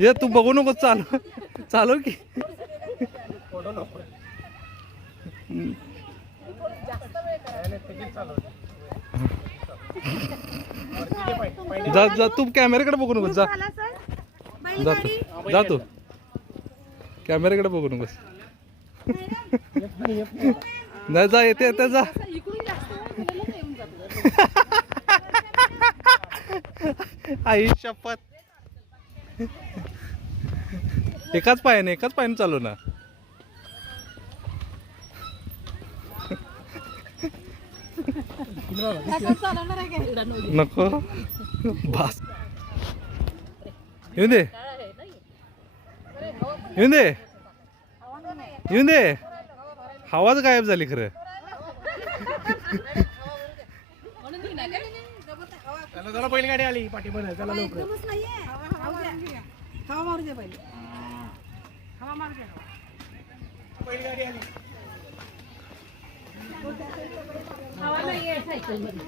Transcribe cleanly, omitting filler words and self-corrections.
ये तू बघू नको, चालव की. जा जा तू कॅमेऱ्याकडे बघू नकोस. जा तू कॅमेऱ्याकडे बघू नकोस. नाही जा, येते येते जा. आई शपथ. एकाच पायाने चालू ना. नको बस. येऊन दे, येऊन दे, येऊन दे. हवाच गायब झाली खरं. चला पहिली गाडी आली पाठी बन. चला लवकर. हवा मारू दे पहिले. हवा मारू दे. पहिली गाडी आली. हवा नाही आहे सायकल मध्ये.